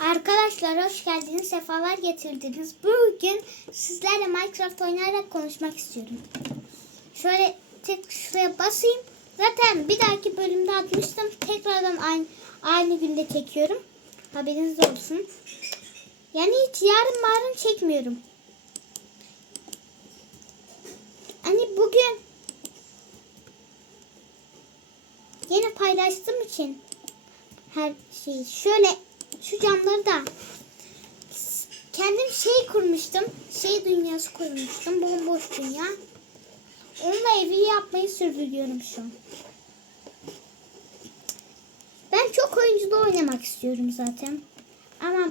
Arkadaşlar hoş geldiniz, sefalar getirdiniz. Bugün sizlerle Minecraft oynayarak konuşmak istiyorum. Şöyle tek şuraya basayım. Zaten bir dahaki bölümde atmıştım. Tekrardan aynı, aynı günde çekiyorum. Haberiniz olsun. Yani hiç yarın marın çekmiyorum. Hani bugün yine paylaştığım için her şeyi şöyle şu camları da kendim şey kurmuştum. Şey dünyası kurmuştum. Bomboş dünya. Onunla evi yapmayı sürdürüyorum şu an. Ben çok oyunculu oynamak istiyorum zaten. Ama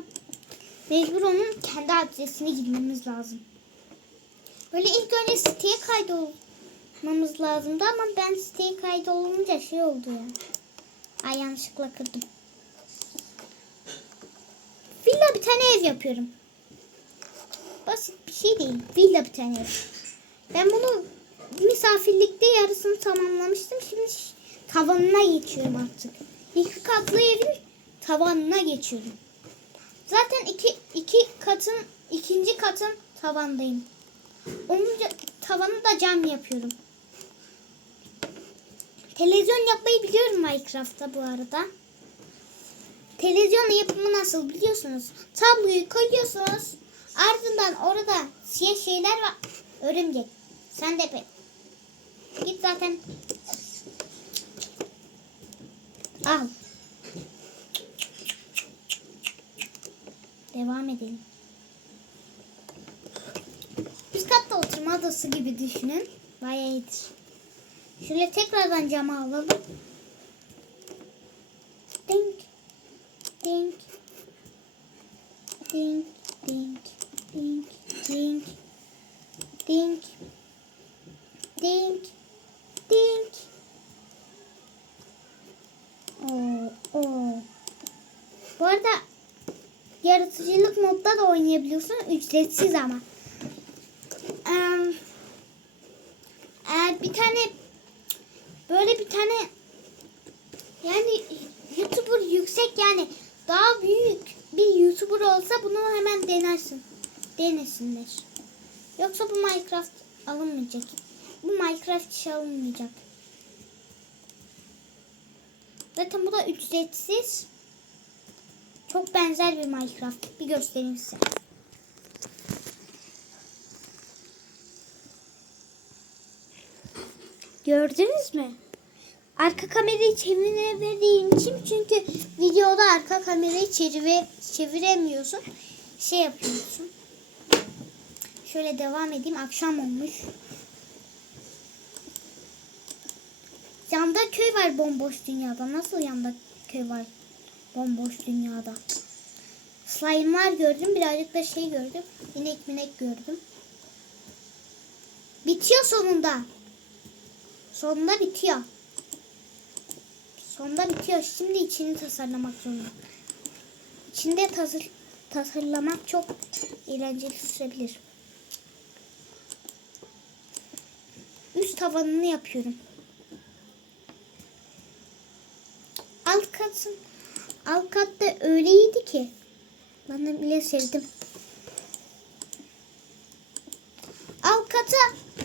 mecbur onun kendi adresine girmemiz lazım. Böyle ilk önce siteye kaydolmamız lazımdı ama ben siteye kaydolunca şey oldu ya. Ay yanlışlıkla kırdım. Villa bir tane ev yapıyorum. Basit bir şey değil. Villa bir tane ev. Ben bunu misafirlikte yarısını tamamlamıştım. Şimdi tavanına geçiyorum artık. İki katlı evin tavanına geçiyorum. Zaten iki, iki katın ikinci katın tavandayım. Onun tavanı da cam yapıyorum. Televizyon yapmayı biliyorum Minecraft'ta bu arada. Televizyon yapımı nasıl biliyorsunuz? Tabloyu koyuyorsunuz. Ardından orada siyah şeyler var. Örümcek. Sen de be. Git zaten. Al. Devam edelim. Üst katta oturma odası gibi düşünün. Bayağı iyidir. Şöyle tekrardan camı alalım. Ding. Dink. Dink, dink, dink, dink. Dink. Dink. Dink. Oo, oo. Bu arada yaratıcılık modda da oynayabiliyorsun. Ücretsiz ama. Ee, bir tane böyle bir tane yani YouTuber yüksek yani daha büyük bir YouTuber olsa bunu hemen denersin. Denesinler. Yoksa bu Minecraft alınmayacak. Bu Minecraft işe alınmayacak. Zaten bu da ücretsiz. Çok benzer bir Minecraft. Bir göstereyim size. Gördünüz mü? Arka kamerayı çeviremediğin için çünkü videoda arka kamerayı çevire, çeviremiyorsun. Şey yapıyorsun. Şöyle devam edeyim. Akşam olmuş. Yanda köy var bomboş dünyada. Nasıl yanda köy var bomboş dünyada? Slime'lar gördüm. Birazcık da şey gördüm. İnek minek gördüm. Bitiyor sonunda. Sonunda bitiyor. Sonunda bitiyor. Şimdi içini tasarlamak zorunda. İçinde tasar tasarlamak çok eğlenceli sürebilir. Üst tavanını yapıyorum. Alt katın alt katta öyleydi ki ben bile sevdim. Alt kata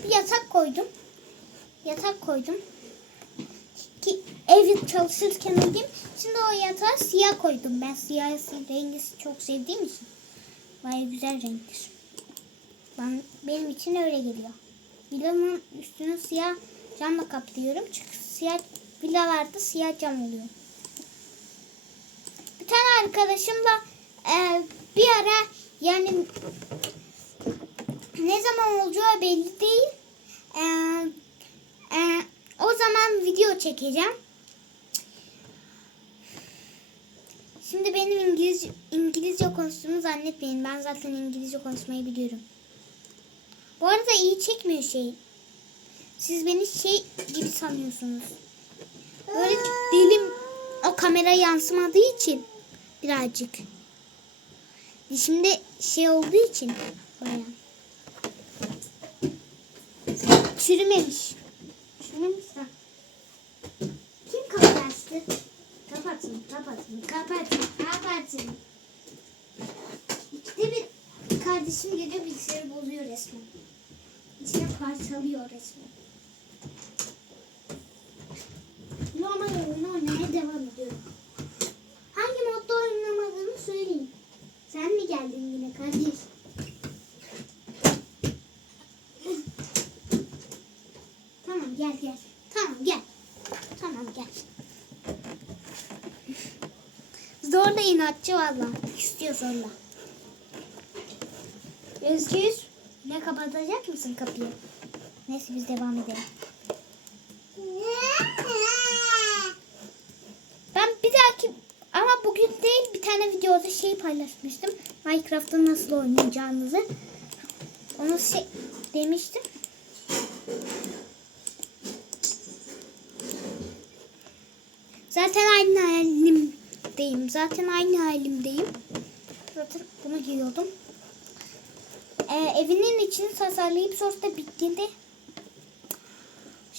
bir yatak koydum. Yatak koydum. Ev çalışırken ödeyeyim. Şimdi o yatağa siyah koydum. Ben siyah rengi çok sevdiğim için. Baya güzel renktir. Ben, benim için öyle geliyor. Villamın üstünü siyah camla kaplıyorum. Çünkü siyah villalarda siyah cam oluyor. Bir tane arkadaşımla e, bir ara yani ne zaman olacağı belli değil. E, e, o zaman video çekeceğim. Şimdi benim İngilizce, İngilizce konuştuğumu zannetmeyin. Ben zaten İngilizce konuşmayı biliyorum. Bu arada iyi çekmiyor şey. Siz beni şey gibi sanıyorsunuz. Böyle dilim o kamera yansımadığı için birazcık. Dişimde şey olduğu için bayağı. Çürümemiş. Çürümemiş de. Kim kapıyı açtı? Kapatın, kapatın, kapatın, kapatın. Kardeşim geliyor bilgisayarı bozuyor resmen. İçine parçalıyor resmen. Normal oyunu oynamaya devam ediyorum. Hangi modda oynamadığını söyleyeyim. Sen mi geldin yine kardeş? Tamam gel gel. Tamam gel. Tamam gel. Zorla inatçı valla. İstiyor zorla. Özgür. Ne kapatacak mısın kapıyı? Neyse biz devam edelim. Ben bir dahaki ama bugün değil bir tane videoda şey paylaşmıştım. Minecraft'ta nasıl oynayacağınızı. Onu şey demiştim. Zaten aynı halimdeyim. Zaten aynı halimdeyim. Zaten bunu giyiyordum. Ee, evinin içini tasarlayıp sonra bittiğinde